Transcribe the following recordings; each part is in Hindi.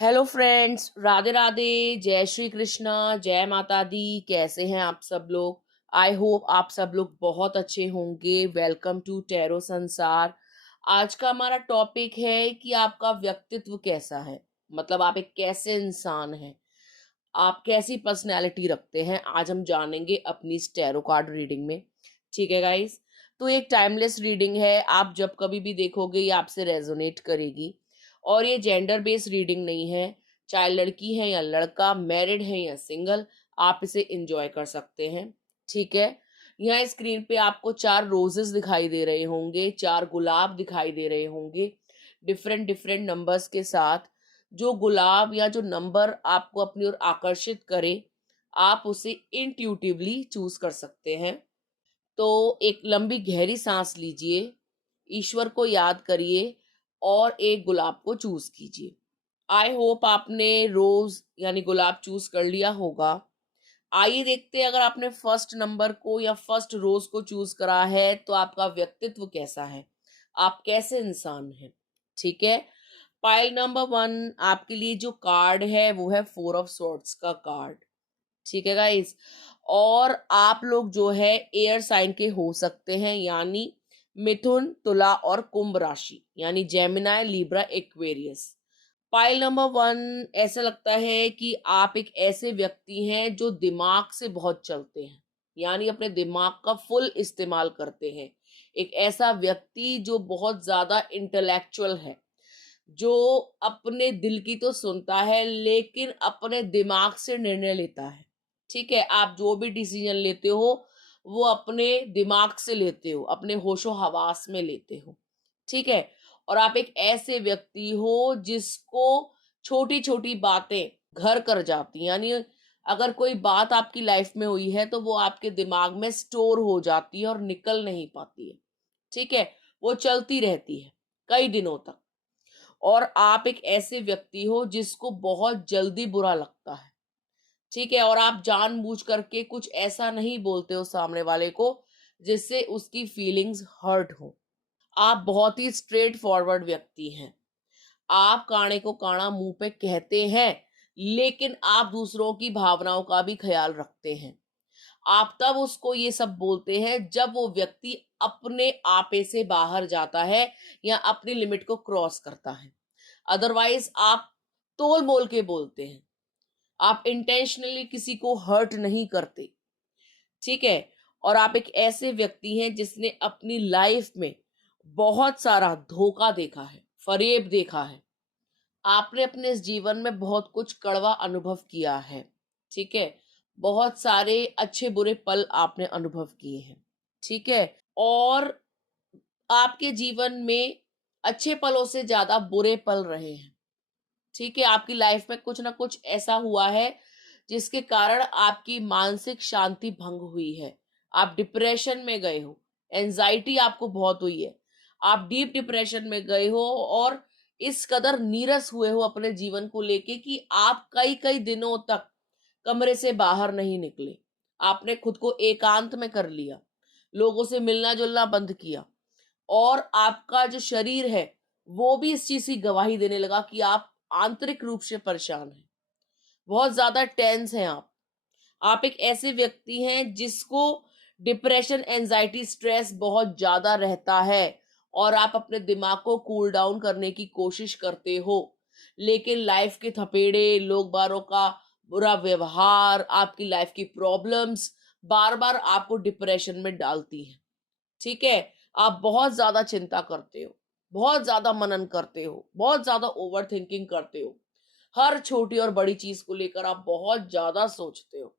Hello friends, Radhe Radhe. जय श्री कृष्णा, जय माता दी। कैसे हैं आप सब लोग? आई होप आप सब लोग बहुत अच्छे होंगे। वेलकम टू टैरो संसार। आज का हमारा टॉपिक है कि आपका व्यक्तित्व कैसा है, मतलब आप एक कैसे इंसान हैं, आप कैसी पर्सनैलिटी रखते हैं। आज हम जानेंगे अपनी इस टैरो कार्ड रीडिंग में। ठीक है गाइस, तो एक टाइमलेस रीडिंग है। आप जब कभी भी देखोगे ये आपसे रेजोनेट करेगी। और ये जेंडर बेस्ड रीडिंग नहीं है। चाहे लड़की है या लड़का, मैरिड है या सिंगल, आप इसे एंजॉय कर सकते हैं। ठीक है, यहाँ स्क्रीन पे आपको 4 रोजेस दिखाई दे रहे होंगे, 4 गुलाब दिखाई दे रहे होंगे, डिफरेंट डिफरेंट नंबर्स के साथ। जो गुलाब या जो नंबर आपको अपनी ओर आकर्षित करे, आप उसे इंट्यूटिवली चूज कर सकते हैं। तो एक लंबी गहरी सांस लीजिए, ईश्वर को याद करिए और एक गुलाब को चूज कीजिए। आई होप आपने रोज यानी गुलाब चूज कर लिया होगा। आइए देखते हैं, अगर आपने फर्स्ट नंबर को या फर्स्ट रोज को चूज करा है तो आपका व्यक्तित्व कैसा है, आप कैसे इंसान हैं। ठीक है, पाइल नंबर 1 आपके लिए जो कार्ड है वो है 4 ऑफ स्वॉर्ड्स का कार्ड। ठीक है गाइस, और आप लोग जो है एयर साइन के हो सकते हैं, यानी मिथुन, तुला और कुंभ राशि, यानी Gemini, Libra, Aquarius. Pile number 1 ऐसा लगता है कि आप एक ऐसे व्यक्ति हैं जो दिमाग से बहुत चलते हैं, यानी अपने दिमाग का फुल इस्तेमाल करते हैं। एक ऐसा व्यक्ति जो बहुत ज्यादा इंटेलेक्चुअल है, जो अपने दिल की तो सुनता है लेकिन अपने दिमाग से निर्णय लेता है। ठीक है, आप जो भी डिसीजन लेते हो वो अपने दिमाग से लेते हो, अपने होशो हवास में लेते हो। ठीक है, और आप एक ऐसे व्यक्ति हो जिसको छोटी छोटी बातें घर कर जाती हैं, यानी अगर कोई बात आपकी लाइफ में हुई है तो वो आपके दिमाग में स्टोर हो जाती है और निकल नहीं पाती है। ठीक है, वो चलती रहती है कई दिनों तक। और आप एक ऐसे व्यक्ति हो जिसको बहुत जल्दी बुरा लगता है। ठीक है, और आप जानबूझ करके कुछ ऐसा नहीं बोलते हो सामने वाले को जिससे उसकी फीलिंग्स हर्ट हो। आप बहुत ही स्ट्रेट फॉरवर्ड व्यक्ति हैं। आप काणे को काणा मुंह पे कहते हैं, लेकिन आप दूसरों की भावनाओं का भी ख्याल रखते हैं। आप तब उसको ये सब बोलते हैं जब वो व्यक्ति अपने आपे से बाहर जाता है या अपनी लिमिट को क्रॉस करता है। अदरवाइज आप तोल मोल के बोलते हैं, आप इंटेंशनली किसी को हर्ट नहीं करते। ठीक है, और आप एक ऐसे व्यक्ति हैं जिसने अपनी लाइफ में बहुत सारा धोखा देखा है, फरेब देखा है। आपने अपने इस जीवन में बहुत कुछ कड़वा अनुभव किया है। ठीक है, बहुत सारे अच्छे बुरे पल आपने अनुभव किए हैं। ठीक है, और आपके जीवन में अच्छे पलों से ज्यादा बुरे पल रहे हैं। ठीक है, आपकी लाइफ में कुछ ना कुछ ऐसा हुआ है जिसके कारण आपकी मानसिक शांति भंग हुई है। आप डिप्रेशन में गए हो, एंजाइटी आपको बहुत हुई है, आप डीप डिप्रेशन में गए हो और इस कदर नीरस हुए हो अपने जीवन को लेके कि आप कई कई दिनों तक कमरे से बाहर नहीं निकले। आपने खुद को एकांत में कर लिया, लोगों से मिलना जुलना बंद किया, और आपका जो शरीर है वो भी इस चीज की गवाही देने लगा कि आप आंतरिक रूप से परेशान हैं, बहुत ज्यादा टेंस हैं आप एक ऐसे व्यक्ति हैं जिसको डिप्रेशन, एंजाइटी, स्ट्रेस बहुत ज्यादा रहता है, और आप अपने दिमाग को कूल डाउन करने की कोशिश करते हो, लेकिन लाइफ के थपेड़े, लोग बारों का बुरा व्यवहार, आपकी लाइफ की प्रॉब्लम्स बार बार आपको डिप्रेशन में डालती हैं। ठीक है, आप बहुत ज्यादा चिंता करते हो, बहुत ज्यादा मनन करते हो, बहुत ज्यादा ओवर थिंकिंग करते हो, हर छोटी और बड़ी चीज को लेकर आप बहुत ज्यादा सोचते हो।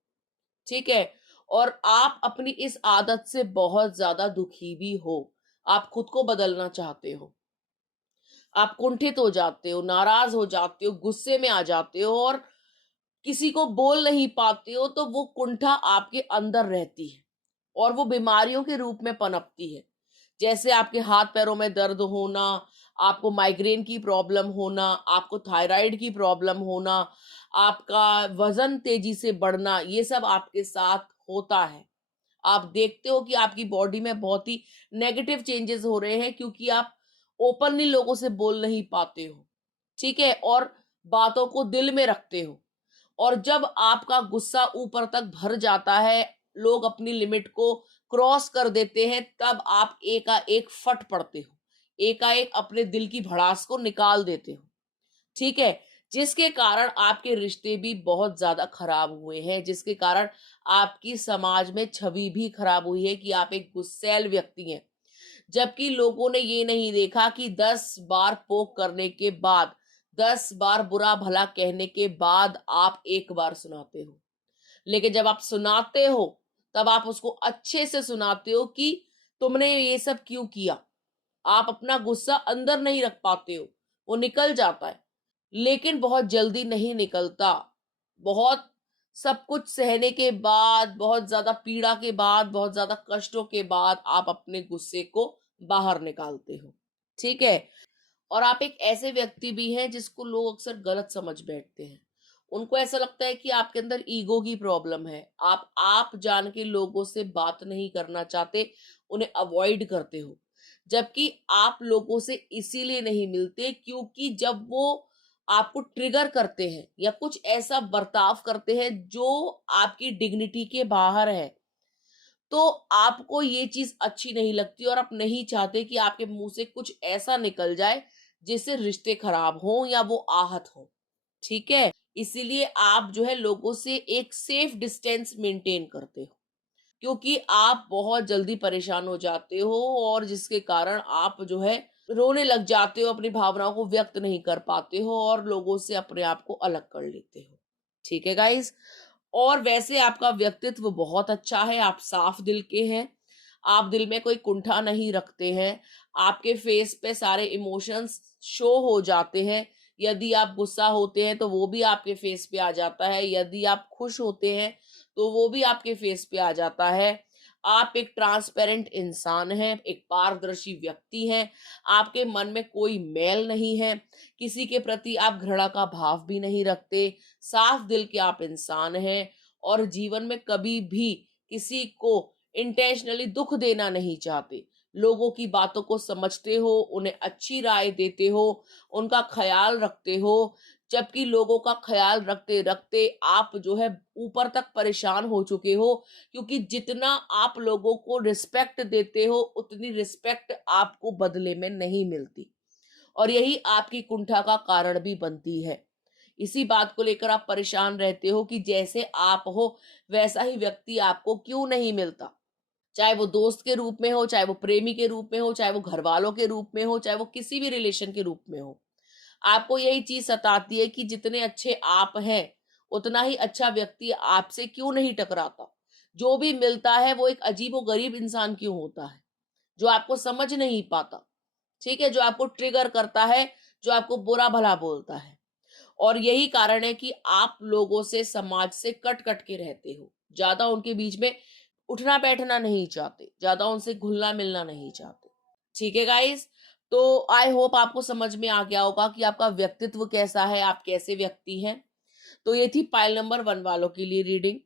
ठीक है, और आप अपनी इस आदत से बहुत ज्यादा दुखी भी हो। आप खुद को बदलना चाहते हो, आप कुंठित हो जाते हो, नाराज हो जाते हो, गुस्से में आ जाते हो और किसी को बोल नहीं पाते हो, तो वो कुंठा आपके अंदर रहती है और वो बीमारियों के रूप में पनपती है। जैसे आपके हाथ पैरों में दर्द होना, आपको माइग्रेन की प्रॉब्लम होना, आपको थायराइड की प्रॉब्लम होना, आपका वजन तेजी से बढ़ना, ये सब आपके साथ होता है। आप देखते हो कि आपकी बॉडी में बहुत ही नेगेटिव चेंजेस हो रहे हैं क्योंकि आप ओपनली लोगों से बोल नहीं पाते हो। ठीक है, और बातों को दिल में रखते हो, और जब आपका गुस्सा ऊपर तक भर जाता है, लोग अपनी लिमिट को क्रॉस कर देते हैं, तब आप एकाएक फट पड़ते हो, एकाएक अपने दिल की भड़ास को निकाल देते हो। ठीक है? जिसके कारण आपके रिश्ते भी बहुत ज़्यादा खराब हुए हैं, जिसके कारण आपकी समाज में छवि भी खराब हुई है कि आप एक गुस्सैल व्यक्ति हैं। जबकि लोगों ने ये नहीं देखा कि 10 बार पोक करने के बाद, 10 बार बुरा भला कहने के बाद आप एक बार सुनाते हो। लेकिन जब आप सुनाते हो, तब आप उसको अच्छे से सुनाते हो कि तुमने ये सब क्यों किया? आप अपना गुस्सा अंदर नहीं रख पाते हो, वो निकल जाता है, लेकिन बहुत जल्दी नहीं निकलता। बहुत सब कुछ सहने के बाद, बहुत ज़्यादा पीड़ा के बाद, बहुत ज़्यादा कष्टों के बाद आप अपने गुस्से को बाहर निकालते हो, ठीक है? और आप एक ऐसे व्यक्ति भी हैं जिसको लोग अक्सर गलत समझ बैठते हैं। उनको ऐसा लगता है कि आपके अंदर ईगो की प्रॉब्लम है। आप जान के लोगों से बात नहीं करना चाहते, उन्हें अवॉइड करते हो। जबकि आप लोगों से इसीलिए नहीं मिलते क्योंकि जब वो आपको ट्रिगर करते हैं या कुछ ऐसा बर्ताव करते हैं जो आपकी डिग्निटी के बाहर है, तो आपको ये चीज़ अच्छी नहीं लगती और आप नहीं चाहते कि आपके मुँह से कुछ ऐसा निकल जाए जिससे रिश्ते खराब हों या वो आहत हों, ठीक है? इसीलिए आप जो है लोगों से एक सेफ डिस्टेंस मेंटेन करते हो, क्योंकि आप बहुत जल्दी परेशान हो जाते हो और जिसके कारण आप जो है रोने लग जाते हो, अपनी भावनाओं को व्यक्त नहीं कर पाते हो और लोगों से अपने आप को अलग कर लेते हो। ठीक है गाइस? और वैसे आपका व्यक्तित्व बहुत अच्छा है, आप साफ दिल के हैं, आप दिल में कोई कुंठा नहीं रखते हैं, आपके फेस पे सारे इमोशंस शो हो जाते हैं। यदि आप गुस्सा होते हैं तो वो भी आपके फेस पे आ जाता है, यदि आप खुश होते हैं तो वो भी आपके फेस पे आ जाता है। आप एक ट्रांसपेरेंट इंसान हैं, एक पारदर्शी व्यक्ति हैं, आपके मन में कोई मैल नहीं है, किसी के प्रति आप घृणा का भाव भी नहीं रखते, साफ दिल के आप इंसान हैं और जीवन में कभी भी किसी को इंटेंशनली दुख देना नहीं चाहते। लोगों की बातों को समझते हो, उन्हें अच्छी राय देते हो, उनका ख्याल रखते हो, जबकि लोगों का ख्याल रखते-रखते आप जो है ऊपर तक परेशान हो चुके हो, क्योंकि जितना आप लोगों को रिस्पेक्ट देते हो, उतनी रिस्पेक्ट आपको बदले में नहीं मिलती और यही आपकी कुंठा का कारण भी बनती है। इसी बात को लेकर आप परेशान रहते हो कि जैसे आप हो, वैसा ही व्यक्ति आपको क्यों नहीं मिलता। चाहे वो दोस्त के रूप में हो, चाहे वो प्रेमी के रूप में हो, चाहे वो घरवालों के रूप में हो, चाहे वो किसी भी रिलेशन के रूप में हो। आपको यही चीज़ सताती है कि जितने अच्छे आप हैं, उतना ही अच्छा व्यक्ति आपसे क्यों नहीं टकराता। जो भी मिलता है वो एक अजीबो-गरीब इंसान क्यों होता है, जो आपको समझ नहीं पाता, ठीक है? जो आपको ट्रिगर करता है, जो आपको बुरा-भला बोलता है। और यही कारण है कि आप लोगों से, समाज से कट-कट के रहते हो। ज़्यादा उनके बीच में उठना-बैठना नहीं चाहते, ज़्यादा उनसे घुलना-मिलना नहीं चाहते। ठीक है गाइस? तो आई होप आपको समझ में आ गया होगा कि आपका व्यक्तित्व कैसा है, आप कैसे व्यक्ति हैं। तो ये थी पाइल नंबर 1 वालों के लिए रीडिंग।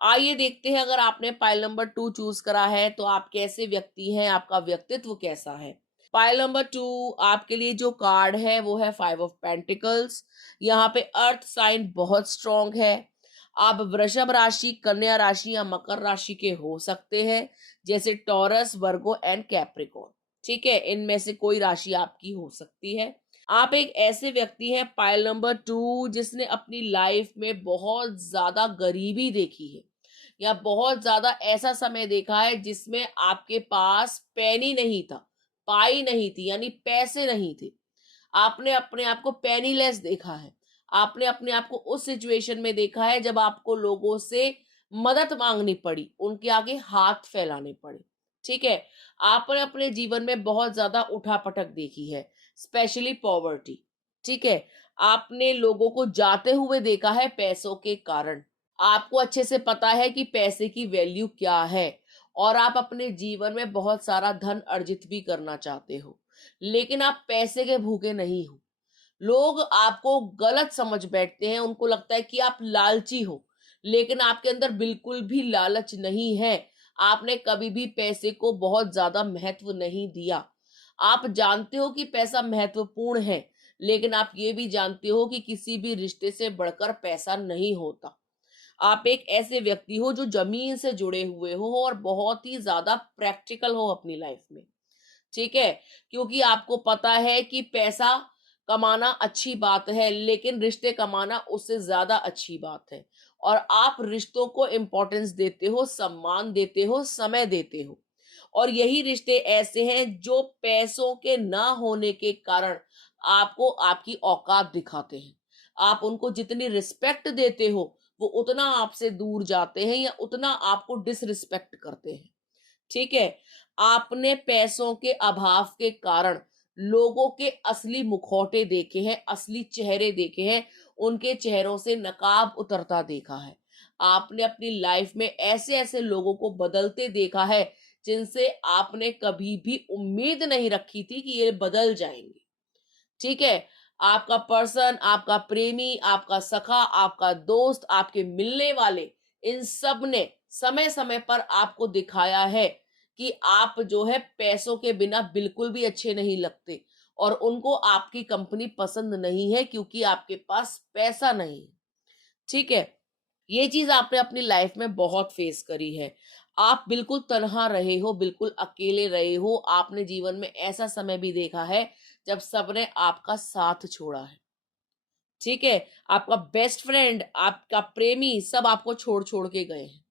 आइए देखते हैं, अगर आपने पाइल नंबर 2 चूज़ करा है तो आप कैसे व्यक्ति हैं, आपका व्यक्तित्व कैसा है? पाइल नंबर 2 आपके लिए जो कार्ड है वो है 5 ऑफ पेंटिकल्स। यहाँ पे अर्थ साइन बहुत स्ट्रॉन्ग है। आप वृषभ राशि, कन्या राशि या मकर राशि के हो सकते हैं, जैसे टॉरस, वर्गो एंड कैप्रिकॉर्न। ठीक है, इनमें से कोई राशि आपकी हो सकती है। आप एक ऐसे व्यक्ति हैं पाइल नंबर 2 जिसने अपनी लाइफ में बहुत ज्यादा गरीबी देखी है या बहुत ज्यादा ऐसा समय देखा है जिसमें आपके पास पैनी नहीं था, पाई नहीं थी, यानी पैसे नहीं थे। आपने अपने आप को पेनीलेस देखा है। आपने अपने आप को उस सिचुएशन में देखा है जब आपको लोगों से मदद मांगनी पड़ी, उनके आगे हाथ फैलाने पड़े। ठीक है? आपने अपने जीवन में बहुत ज्यादा उठापटक देखी है, स्पेशली पॉवर्टी। ठीक है? आपने लोगों को जाते हुए देखा है पैसों के कारण। आपको अच्छे से पता है कि पैसे की वैल्यू क्या है और आप अपने जीवन में बहुत सारा धन अर्जित भी करना चाहते हो, लेकिन आप पैसे के भूखे नहीं हो। लोग आपको गलत समझ बैठते हैं, उनको लगता है कि आप लालची हो, लेकिन आपके अंदर बिल्कुल भी लालच नहीं है। आपने कभी भी पैसे को बहुत ज्यादा महत्व नहीं दिया। आप जानते हो कि पैसा महत्वपूर्ण है, लेकिन आप ये भी जानते हो कि किसी भी रिश्ते से बढ़कर पैसा नहीं होता। आप एक ऐसे व्यक्ति हो जो ज़मीन से जुड़े हुए हो और बहुत ही ज़्यादा प्रैक्टिकल हो अपनी लाइफ में, ठीक है? क्योंकि आपको पता है कि पैसा कमाना अच्छी बात है, लेकिन रिश्ते कमाना उससे ज़्यादा अच्छी बात है। और आप रिश्तों को इम्पोर्टेंस देते हो, सम्मान देते हो, समय देते हो। और यही रिश्ते ऐसे हैं जो पैसों के ना होने के कारण आपको आपकी औकात दिखाते हैं। आप उनको जितनी रिस्पेक्ट देते हो, वो उतना आपसे दूर जाते हैं या उतना आपको डिसरिस्पेक्ट करते हैं। ठीक है? आपने पैसों के अभाव के कारण लोगों के असली मुखौटे देखे हैं, असली चेहरे देखे हैं, उनके चेहरों से नकाब उतरता देखा है। आपने अपनी लाइफ में ऐसे-ऐसे लोगों को बदलते देखा है, जिनसे आपने कभी भी उम्मीद नहीं रखी थी कि ये बदल जाएँगे। ठीक है? आपका पर्सन, आपका प्रेमी, आपका सखा, आपका दोस्त, आपके मिलने वाले, इन सब ने समय-समय पर आपको दिखाया है कि आप जो है पैसों के बिना बिल्कुल भी अच्छे नहीं लगते और उनको आपकी कंपनी पसंद नहीं है क्योंकि आपके पास पैसा नहीं है। ठीक है? ये चीज़ आपने अपनी लाइफ में बहुत फेस करी है। आप बिल्कुल तन्हा रहे हो, बिल्कुल अकेले रहे हो। आपने जीवन में ऐसा समय भी देखा है जब सबने आपका साथ छोड़ा है। ठीक है? आपका बेस्ट फ्रेंड, आपका प्रेमी सब आपको छोड़-छोड़ के गए हैं।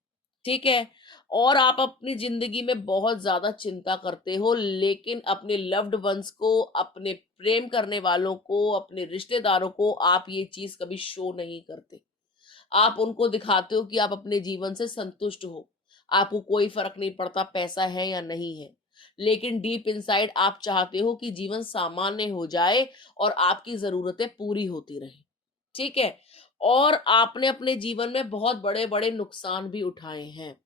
ठीक है? और आप अपनी ज़िंदगी में बहुत ज़्यादा चिंता करते हो, लेकिन अपने लव्ड वन्स को, अपने प्रेम करने वालों को, अपने रिश्तेदारों को आप ये चीज़ कभी शो नहीं करते। आप उनको दिखाते हो कि आप अपने जीवन से संतुष्ट हो। आपको कोई फ़र्क नहीं पड़ता पैसा है या नहीं है। लेकिन डीप इनसाइड आप चाहते हो कि जीवन सामान्य हो जाए और आपकी ज़रूरतें पूरी होती रहें। ठीक है? और आपने अपने जीवन में बहुत बड़े-बड़े नुकसान भी उठाए हैं।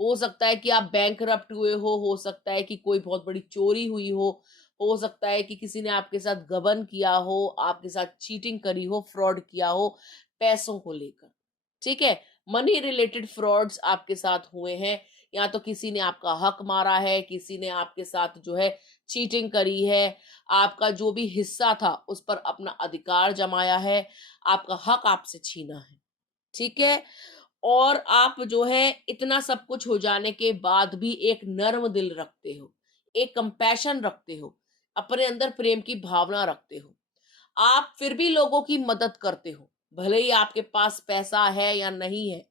हो सकता है कि आप बैंकरप्ट हुए हो सकता है कि कोई बहुत बड़ी चोरी हुई हो सकता है कि किसी ने आपके साथ गबन किया हो, आपके साथ चीटिंग करी हो, फ्रॉड किया हो पैसों को लेकर। ठीक है? मनी रिलेटेड फ्रॉड्स आपके साथ हुए हैं, या तो किसी ने आपका हक मारा है, किसी ने आपके साथ जो है चीटिंग करी है, आपका जो भी हिस्सा था उस पर अपना अधिकार जमाया है, आपका हक आपसे छीना है। ठीक है? और आप जो है इतना सब कुछ हो जाने के बाद भी एक नर्म दिल रखते हो, एक कंपैशन रखते हो, अपने अंदर प्रेम की भावना रखते हो। आप फिर भी लोगों की मदद करते हो, भले ही आपके पास पैसा है या नहीं है,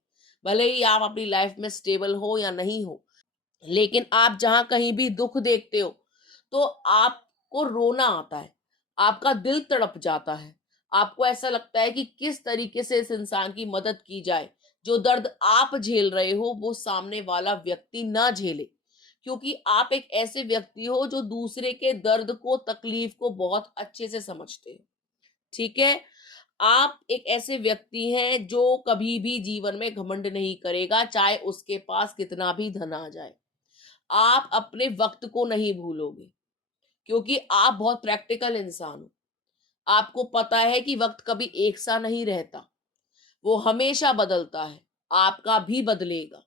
भले ही आप अपनी लाइफ में स्टेबल हो या नहीं हो, लेकिन आप जहाँ कहीं भी दुःख देखते हो, तो आपको रोना आता है, आपका दिल तड़प जाता है। आपको ऐसा लगता है कि किस तरीके से इस इंसान की मदद की जाए, जो दर्द आप झेल रहे हो, वो सामने वाला व्यक्ति ना झेले। क्योंकि आप एक ऐसे व्यक्ति हो जो दूसरे के दर्द को, तकलीफ को बहुत अच्छे से समझते हो। ठीक है? आप एक ऐसे व्यक्ति हैं जो कभी भी जीवन में घमंड नहीं करेगा, चाहे उसके पास कितना भी धन आ जाए। आप अपने वक़्त को नहीं भूलोगे, क्योंकि आप बहुत प्रैक्टिकल इंसान हो। आपको पता है कि वक़्त कभी एक सा नहीं रहता, वो हमेशा बदलता है, आपका भी बदलेगा।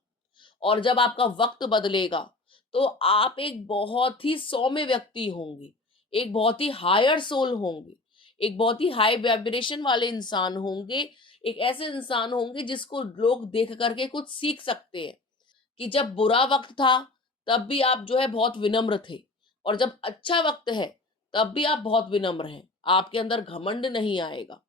और जब आपका वक़्त बदलेगा, तो आप एक बहुत ही सौम्य व्यक्ति होंगे, एक बहुत ही हायर सोल होंगे, एक बहुत ही हाई वाइब्रेशन वाले इंसान होंगे, एक ऐसे इंसान होंगे जिसको लोग देख कर के कुछ सीख सकते हैं। कि जब बुरा वक़्त था, तब भी आप जो है बहुत विनम्र थे और जब अच्छा वक़्त है, तब भी आप बहुत विनम्र हैं। आपके अंदर घमंड नहीं आएगा।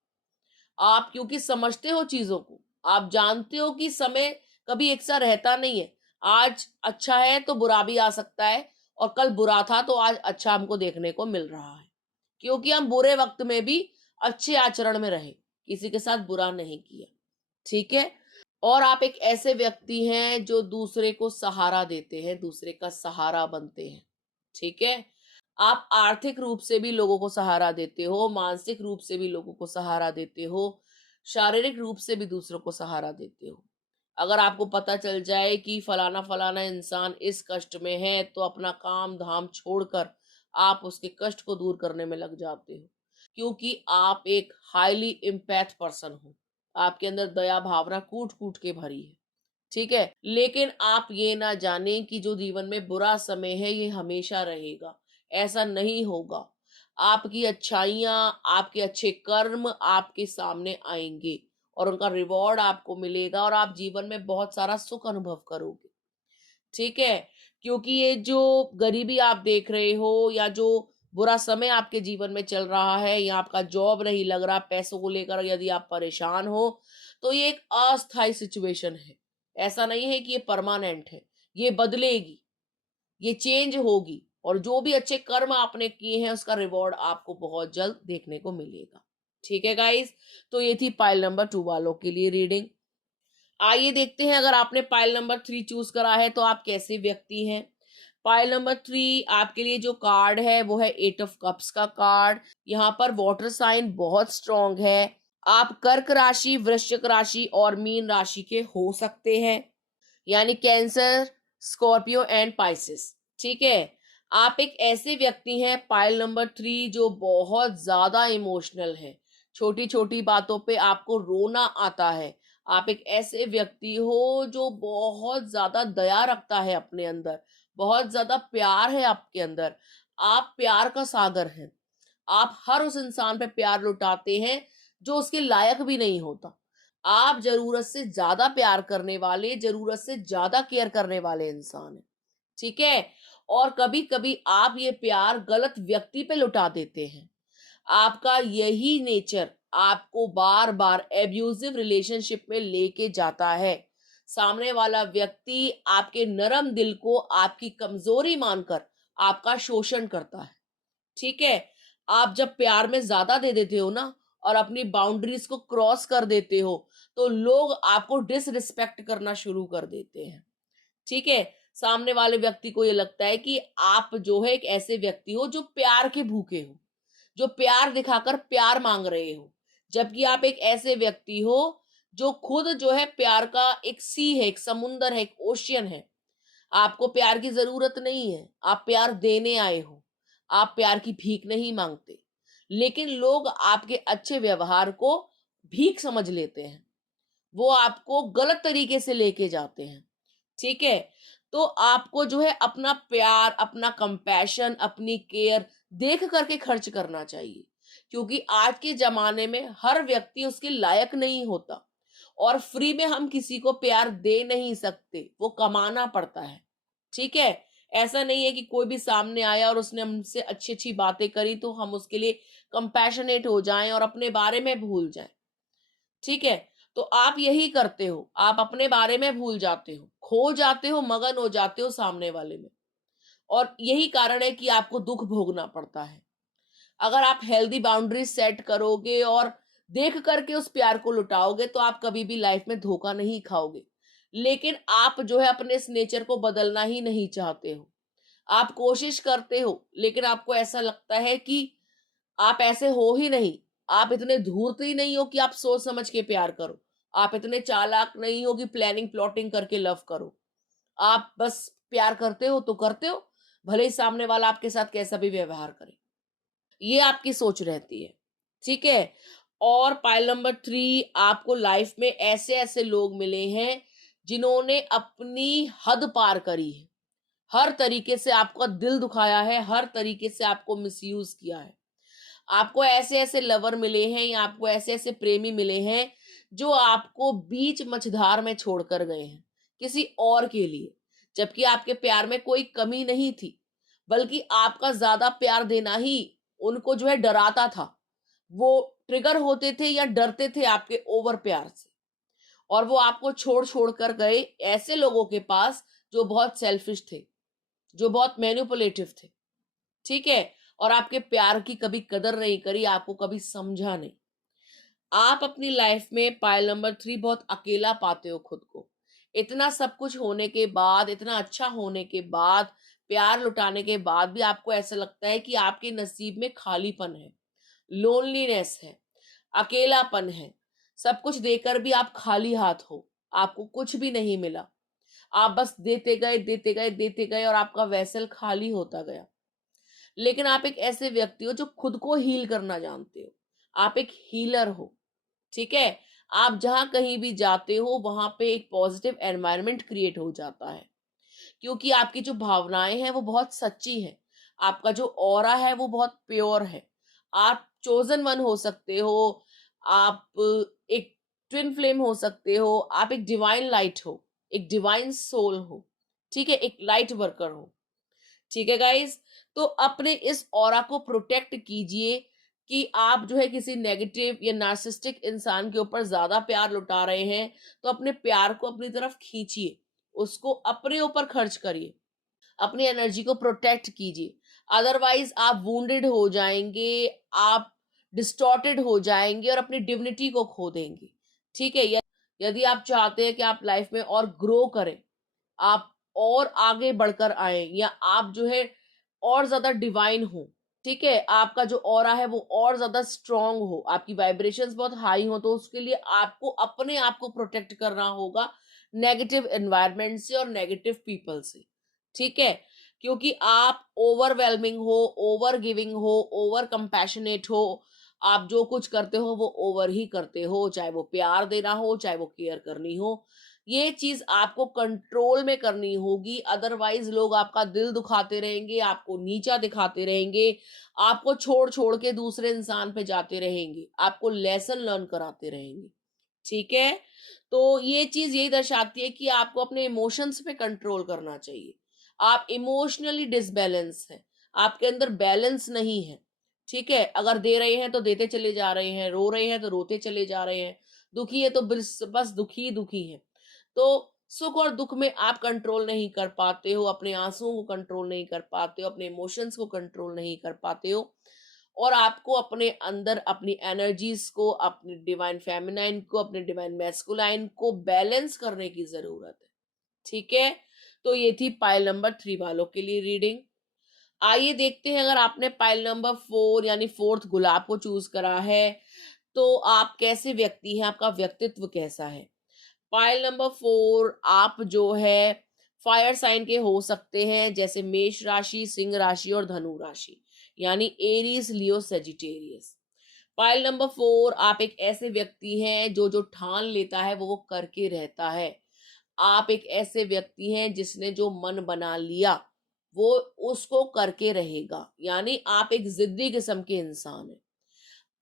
आप क्योंकि समझते हो चीज़ों को, आप जानते हो कि समय कभी एक सा रहता नहीं है। आज अच्छा है तो बुरा भी आ सकता है और कल बुरा था तो आज अच्छा हमको देखने को मिल रहा है। क्योंकि हम बुरे वक़्त में भी अच्छे आचरण में रहे, किसी के साथ बुरा नहीं किया। ठीक है? और आप एक ऐसे व्यक्ति हैं जो दूसरे को सहारा देते हैं, दूसरे का सहारा बनते हैं। ठीक है? आप आर्थिक रूप से भी लोगों को सहारा देते हो, मानसिक रूप से भी लोगों को सहारा देते हो, शारीरिक रूप से भी दूसरों को सहारा देते हो। अगर आपको पता चल जाए कि फलाना-फलाना इंसान इस कष्ट में है, तो अपना काम-धाम छोड़कर आप उसके कष्ट को दूर करने में लग जाते हो। क्योंकि आप एक हाइली एम्पैथ पर्सन हो। आपके अंदर दया भावना कूट-कूट के भरी है। ठीक है? लेकिन आप ये ना जानें कि जो जीवन में बुरा समय है, ये हमेशा रहेगा। ऐसा नहीं होगा। आपकी अच्छाइयाँ, आपके अच्छे कर्म आपके सामने आएँगे और उनका रिवॉर्ड आपको मिलेगा और आप जीवन में बहुत सारा सुख अनुभव करोगे। ठीक है? क्योंकि ये जो गरीबी आप देख रहे हो या जो बुरा समय आपके जीवन में चल रहा है या आपका जॉब नहीं लग रहा, पैसों को लेकर यदि आप परेशान हो, तो ये एक अस्थायी सिचुएशन है। ऐसा नहीं है कि ये परमानेंट है। ये बदलेगी, ये चेंज होगी और जो भी अच्छे कर्म आपने किए हैं उसका रिवॉर्ड आपको बहुत जल्द देखने को मिलेगा। ठीक है गाइस? तो ये थी पाइल नंबर 2 वालों के लिए रीडिंग। आइए देखते हैं अगर आपने पाइल नंबर 3 चूज करा है तो आप कैसे व्यक्ति हैं। पाइल नंबर 3 आपके लिए जो कार्ड है वो है 8 ऑफ कप्स का कार्ड। यहाँ पर वाटर साइन बहुत स्ट्रांग है। आप कर्क राशि, वृश्चिक राशि और मीन राशि के हो सकते हैं, यानी कैंसर, स्कॉर्पियो एंड पाइसिस। ठीक है? आप एक ऐसे व्यक्ति हैं पाइल नंबर 3 जो बहुत ज्यादा इमोशनल है। छोटी छोटी बातों पे आपको रोना आता है। आप एक ऐसे व्यक्ति हो जो बहुत ज्यादा दया रखता है अपने अंदर, बहुत ज्यादा प्यार है आपके अंदर। आप प्यार का सागर हैं। आप हर उस इंसान पे प्यार लुटाते हैं जो उसके लायक भी नहीं होता। आप जरूरत से ज्यादा प्यार करने वाले, जरूरत से ज्यादा केयर करने वाले इंसान हैं। ठीक है? और कभी कभी आप ये प्यार गलत व्यक्ति पे लुटा देते हैं। आपका यही नेचर आपको बार बार एब्यूजिव रिलेशनशिप में लेके जाता है। सामने वाला व्यक्ति आपके नरम दिल को आपकी कमजोरी मानकर आपका शोषण करता है। ठीक है? आप जब प्यार में ज्यादा दे देते हो ना और अपनी बाउंड्रीज को क्रॉस कर देते हो, तो लोग आपको डिसरिस्पेक्ट करना शुरू कर देते हैं। ठीक है? सामने वाले व्यक्ति को ये लगता है कि आप जो है एक ऐसे व्यक्ति हो जो प्यार के भूखे हो, जो प्यार दिखाकर प्यार मांग रहे हो, जबकि आप एक ऐसे व्यक्ति हो जो खुद जो है प्यार का एक सी है, एक समुंदर है, एक ओशियन है। आपको प्यार की जरूरत नहीं है, आप प्यार देने आए हो। आप प्यार की भीख नहीं मांगते, लेकिन लोग आपके अच्छे व्यवहार को भीख समझ लेते हैं। वो आपको गलत तरीके से लेके जाते हैं। ठीक है? तो आपको जो है अपना प्यार, अपना कंपैशन, अपनी केयर देख करके खर्च करना चाहिए, क्योंकि आज के जमाने में हर व्यक्ति उसके लायक नहीं होता और फ्री में हम किसी को प्यार दे नहीं सकते, वो कमाना पड़ता है। ठीक है? ऐसा नहीं है कि कोई भी सामने आया और उसने हमसे अच्छी अच्छी बातें करी तो हम उसके लिए कंपैशनेट हो जाएं और अपने बारे में भूल जाएं। ठीक है? तो आप यही करते हो, आप अपने बारे में भूल जाते हो, खो जाते हो, मगन हो जाते हो सामने वाले में, और यही कारण है कि आपको दुख भोगना पड़ता है। अगर आप हेल्दी बाउंड्रीज सेट करोगे और देख करके उस प्यार को लुटाओगे तो आप कभी भी लाइफ में धोखा नहीं खाओगे। लेकिन आप जो है अपने इस नेचर को बदलना ही नहीं चाहते हो। आप कोशिश करते हो लेकिन आपको ऐसा लगता है कि आप ऐसे हो ही नहीं। आप इतने धूर्त ही नहीं हो कि आप सोच समझ के प्यार करो। आप इतने चालाक नहीं हो कि प्लानिंग प्लॉटिंग करके लव करो। आप बस प्यार करते हो तो करते हो, भले ही सामने वाला आपके साथ कैसा भी व्यवहार करे। ये आपकी सोच रहती है। ठीक है? और पाइल नंबर 3 आपको लाइफ में ऐसे-ऐसे लोग मिले हैं जिन्होंने अपनी हद पार करी है। हर तरीके से आपका दिल दुखाया है, हर तरीके से आपको मिसयूज़ किया है। आपको ऐसे-ऐसे लवर मिले हैं या आपको ऐसे-ऐसे प्रेमी मिले हैं जो आपको बीच मझधार में छोड़कर गए हैं, किसी और के लिए। जबकि आपके प्यार में कोई कमी नहीं थी, बल्कि आपका ज़्यादा प्यार देना ही उनको जो है डराता था। वो ट्रिगर होते थे या डरते थे आपके ओवर प्यार से और वो आपको छोड़-छोड़ कर गए ऐसे लोगों के पास जो बहुत सेल्फिश थे, जो बहुत मैनिपुलेटिव थे। ठीक है? और आपके प्यार की कभी कदर नहीं करी, आपको कभी समझा नहीं। आप अपनी लाइफ में पाइल नंबर 3 बहुत अकेला पाते हो खुद को। इतना सब कुछ होने के बाद, इतना अच्छा होने के बाद, प्यार लुटाने के बाद भी आपको ऐसा लगता है कि आपके नसीब में खालीपन है, लोनलीनेस है, अकेलापन है। सब कुछ देकर भी आप खाली हाथ हो, आपको कुछ भी नहीं मिला। आप बस देते गए, देते गए, देते गए और आपका वेसल खाली होता गया। लेकिन आप एक ऐसे व्यक्ति हो जो खुद को हील करना जानते हो। आप एक हीलर हो। ठीक है? आप जहाँ कहीं भी जाते हो वहाँ पे एक पॉजिटिव एनवायरनमेंट क्रिएट हो जाता है। क्योंकि आपकी जो भावनाएँ हैं वो बहुत सच्ची हैं। आपका जो ऑरा है वो बहुत प्योर है। आप चोज़न वन हो सकते हो, आप एक ट्विन फ्लेम हो सकते हो, आप एक डिवाइन लाइट हो, एक डिवाइन सोल हो, ठीक है? एक लाइट वर्कर हो। ठीक है गाइस? तो अपने इस ऑरा को प्रोटेक्ट कीजिए कि आप जो है किसी नेगेटिव या नार्सिसिस्टिक इंसान के ऊपर ज़्यादा प्यार लुटा रहे हैं, तो अपने प्यार को अपनी तरफ खींचिए, उसको अपने ऊपर खर्च करिए, अपनी एनर्जी को प्रोटेक्ट कीजिए। अदरवाइज़ आप वुंडेड हो जाएँगे, आप डिस्टॉर्टेड हो जाएँगे और अपनी डिविनिटी को खो देंगे। ठीक है? यदि आप चाहते हैं कि आप लाइफ में और ग्रो करें, आप और आगे बढ़कर आए या आप जो है और ज्यादा डिवाइन हो, ठीक है, आपका जो ऑरा है वो और ज्यादा स्ट्रांग हो, आपकी वाइब्रेशंस बहुत हाई हो, तो उसके लिए आपको अपने आप को प्रोटेक्ट करना होगा नेगेटिव एनवायरनमेंट से और नेगेटिव पीपल से। ठीक है, क्योंकि आप ओवरवेलमिंग हो, ओवर गिविंग हो, ओवर कंपैशनेट हो, आप जो कुछ करते हो वो ओवर ही करते हो, चाहे वो प्यार देना हो, चाहे वो केयर करनी हो, ये चीज आपको कंट्रोल में करनी होगी। अदरवाइज लोग आपका दिल दुखाते रहेंगे, आपको नीचा दिखाते रहेंगे, आपको छोड़ छोड़ के दूसरे इंसान पे जाते रहेंगे, आपको लेसन लर्न कराते रहेंगे। ठीक है, तो ये चीज यही दर्शाती है कि आपको अपने इमोशंस पे कंट्रोल करना चाहिए। आप इमोशनली डिसबैलेंस है, आपके अंदर बैलेंस नहीं है। ठीक है, अगर दे रहे हैं तो देते चले जा रहे हैं, रो रहे हैं तो रोते चले जा रहे हैं, दुखी है तो बस दुखी दुखी है। तो सुख और दुख में आप कंट्रोल नहीं कर पाते हो, अपने आंसुओं को कंट्रोल नहीं कर पाते हो, अपने इमोशंस को कंट्रोल नहीं कर पाते हो, और आपको अपने अंदर अपनी एनर्जीज को, अपनी डिवाइन फेमिनाइन को, अपने डिवाइन मैस्कुलाइन को बैलेंस करने की जरूरत है। ठीक है, तो ये थी पाइल नंबर 3 वालों के लिए रीडिंग। आइए देखते हैं, अगर आपने पाइल नंबर 4 यानी फोर्थ गुलाब को चूज करा है, तो आप कैसे व्यक्ति हैं, आपका व्यक्तित्व कैसा है। पाइल नंबर 4 आप जो है फायर साइन के हो सकते हैं, जैसे मेष राशि, सिंह राशि और धनु राशि, यानी एरीज, लियो, सेजिटेरियस। पाइल नंबर 4 आप एक ऐसे व्यक्ति हैं जो जो ठान लेता है वो करके रहता है। आप एक ऐसे व्यक्ति हैं जिसने जो मन बना लिया वो उसको करके रहेगा, यानी आप एक जिद्दी किस्म के इंसान हैं।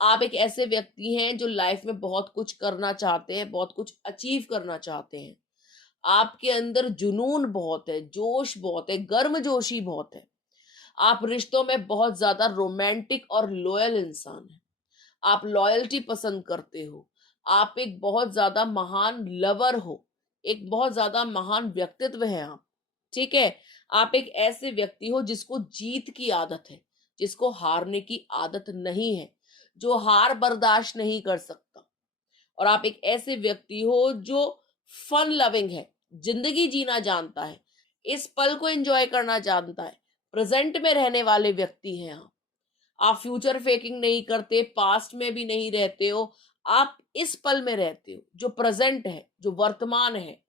आप एक ऐसे व्यक्ति हैं जो लाइफ में बहुत कुछ करना चाहते हैं, बहुत कुछ अचीव करना चाहते हैं। आपके अंदर जुनून बहुत है, जोश बहुत है, गर्मजोशी बहुत है। आप रिश्तों में बहुत ज्यादा रोमांटिक और लॉयल इंसान हैं। आप लॉयल्टी पसंद करते हो। आप एक बहुत ज्यादा महान लवर हो। एक बहुत ज्यादा महान व्यक्तित्व है आप। ठीक है, आप एक ऐसे व्यक्ति हो जिसको जीत की आदत है, जिसको हारने की आदत नहीं है, जो हार बर्दाश्त नहीं कर सकता। और आप एक ऐसे व्यक्ति हो जो फन लविंग है, जिंदगी जीना जानता है, इस पल को एंजॉय करना जानता है, प्रेजेंट में रहने वाले व्यक्ति हैं आप फ्यूचर फेकिंग नहीं करते, पास्ट में भी नहीं रहते हो, आप इस पल में रहते हो, जो प्रेजेंट है, जो वर्तमान है।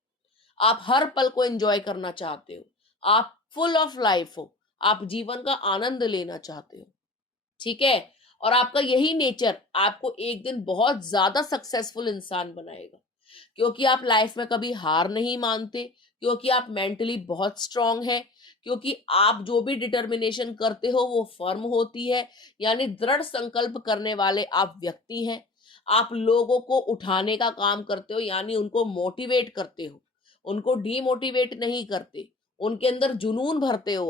आप हर पल को एंजॉय करना चाहते हो, आप फुल ऑफ लाइफ हो, आप जीवन का आनंद लेना चाहते हो। ठीक है, और आपका यही नेचर आपको एक दिन बहुत ज्यादा सक्सेसफुल इंसान बनाएगा, क्योंकि आप लाइफ में कभी हार नहीं मानते, क्योंकि आप मेंटली बहुत स्ट्रांग है, क्योंकि आप जो भी डिटर्मिनेशन करते हो वो फर्म होती है, यानी दृढ़ संकल्प करने वाले आप व्यक्ति हैं। आप लोगों को उठाने का काम करते हो, यानी उनको मोटिवेट करते हो, उनको डीमोटिवेट नहीं करते, उनके अंदर जुनून भरते हो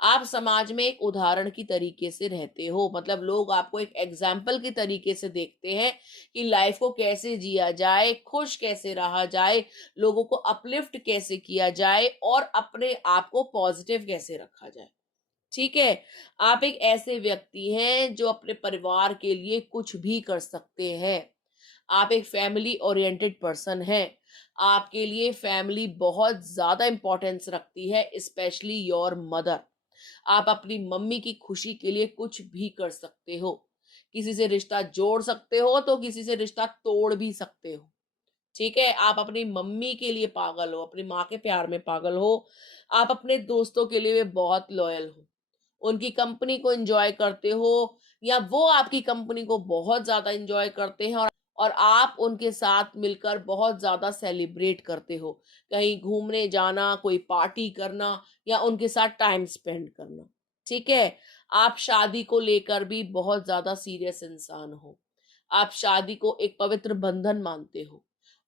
आप समाज में एक उदाहरण की तरीके से रहते हो, मतलब लोग आपको एक एग्जाम्पल की तरीके से देखते हैं कि लाइफ को कैसे जिया जाए, खुश कैसे रहा जाए, लोगों को अपलिफ्ट कैसे किया जाए और अपने आप को पॉजिटिव कैसे रखा जाए। ठीक है, आप एक ऐसे व्यक्ति हैं जो अपने परिवार के लिए कुछ भी कर सकते हैं। आप एक फैमिली ओरिएंटेड पर्सन हैं। आपके लिए फैमिली बहुत ज्यादा इंपॉर्टेंस रखती है, स्पेशली योर मदर। आप अपनी मम्मी की खुशी के लिए कुछ भी कर सकते हो। किसी से रिश्ता जोड़ सकते हो तो किसी से रिश्ता तोड़ भी सकते हो। ठीक है, आप अपनी मम्मी के लिए पागल हो, अपनी माँ के प्यार में पागल हो। आप अपने दोस्तों के लिए भी बहुत लॉयल हो, उनकी कंपनी को एंजॉय करते हो, या वो आपकी कंपनी को बहुत ज्यादा एंजॉय करते हैं, और आप उनके साथ मिलकर बहुत ज्यादा सेलिब्रेट करते हो, कहीं घूमने जाना, कोई पार्टी करना, या उनके साथ टाइम स्पेंड करना। ठीक है? आप शादी को लेकर भी बहुत ज़्यादा सीरियस इंसान हो। आप शादी को एक पवित्र बंधन मानते हो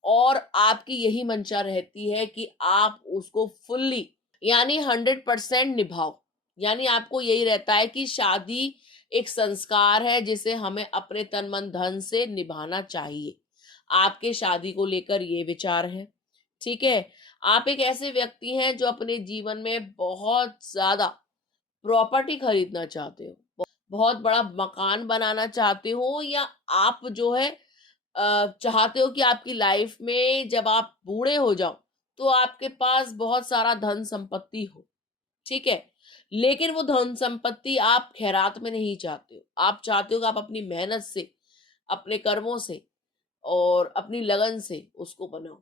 और आपकी यही मंशा रहती है कि आप उसको फुल्ली यानी 100% निभाओ। यानी आपको यही रहता है कि शादी एक संस्कार है जिसे हमें अपने तन मन धन से निभाना चाहिए। आपके शादी को लेकर ये विचार है, ठीक है? आप एक ऐसे व्यक्ति हैं जो अपने जीवन में बहुत ज़्यादा प्रॉपर्टी खरीदना चाहते हो, बहुत बड़ा मकान बनाना चाहते हो, या आप जो है चाहते हो कि आपकी लाइफ में जब आप बूढ़े हो जाओ तो आपके पास बहुत सारा धन संपत्ति हो, ठीक है? लेकिन वो धन संपत्ति आप खैरात में नहीं चाहते हो। आप चाहते हो कि आप अपनी मेहनत से, अपने कर्मों से और अपनी लगन से उसको बनाओ।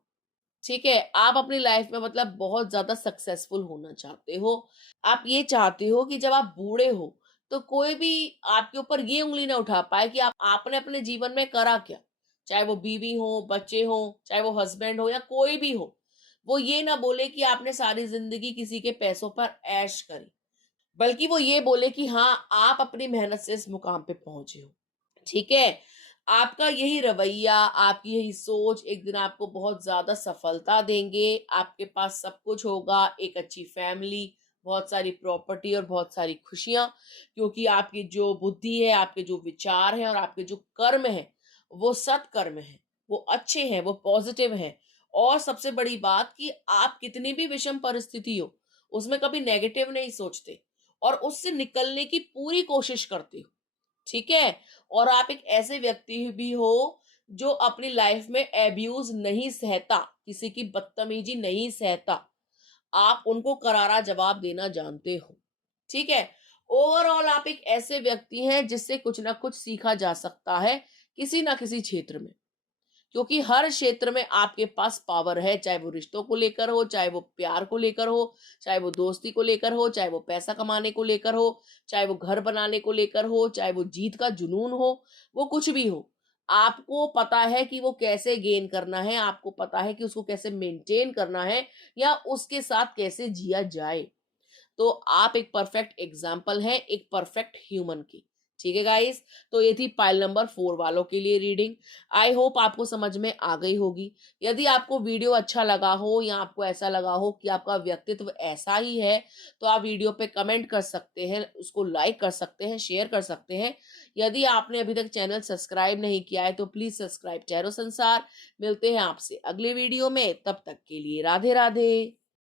ठीक है? आप अपनी लाइफ में मतलब बहुत ज़्यादा सक्सेसफुल होना चाहते हो। आप ये चाहते हो कि जब आप बूढ़े हो, तो कोई भी आपके ऊपर ये उँगली ना उठा पाए कि आप आपने अपने जीवन में करा क्या? चाहे वो बीवी हो, बच्चे हों, चाहे वो हस्बैंड हो या कोई भी हो। वो ये ना बोले कि आपने सारी ज़िंदगी किसी के पैसों पर ऐश करी, बल्कि वो ये बोले कि हाँ, आप अपनी मेहनत से इस मुकाम पे पहुँचे हो। ठीक है? आपका यही रवैया, आपकी यही सोच एक दिन आपको बहुत ज़्यादा सफलता देंगे, आपके पास सब कुछ होगा, एक अच्छी फैमिली, बहुत सारी प्रॉपर्टी और बहुत सारी खुशियाँ, क्योंकि आपकी जो बुद्धि है, आपके जो विचार हैं और आपके जो कर्म हैं, वो सत्कर्म हैं, वो अच्छे हैं, वो पॉजिटिव हैं। और सबसे बड़ी बात कि आप कितनी भी विषम परिस्थिति हो, उसमें कभी नेगेटिव नहीं सोचते और उससे निकलने की पूरी कोशिश करते हो। ठीक है? और आप एक ऐसे व्यक्ति भी हो जो अपनी लाइफ में एब्यूज नहीं सहता, किसी की बदतमीजी नहीं सहता। आप उनको करारा जवाब देना जानते हो। ठीक है? ओवरऑल आप एक ऐसे व्यक्ति हैं जिससे कुछ ना कुछ सीखा जा सकता है, किसी ना किसी क्षेत्र में। क्योंकि हर क्षेत्र में आपके पास पावर है, चाहे वो रिश्तों को लेकर हो, चाहे वो प्यार को लेकर हो, चाहे वो दोस्ती को लेकर हो, चाहे वो पैसा कमाने को लेकर हो, चाहे वो घर बनाने को लेकर हो, चाहे वो जीत का जुनून हो, वो कुछ भी हो। आपको पता है कि वो कैसे गेन करना है, आपको पता है कि उसको कैसे मेंटेन करना है या उसके साथ कैसे जिया जाए। तो आप एक परफेक्ट एग्जाम्पल हैं एक परफेक्ट ह्यूमन की। ठीक है गाइस, तो ये थी पाइल नंबर 4 वालों के लिए रीडिंग। आई होप आपको समझ में आ गई होगी। यदि आपको वीडियो अच्छा लगा हो या आपको ऐसा लगा हो कि आपका व्यक्तित्व ऐसा ही है, तो आप वीडियो पे कमेंट कर सकते हैं, उसको लाइक कर सकते हैं, शेयर कर सकते हैं। यदि आपने अभी तक चैनल सब्सक्राइब नहीं किया है तो प्लीज सब्सक्राइब टैरो संसार। मिलते हैं आपसे अगले वीडियो में, तब तक के लिए राधे राधे।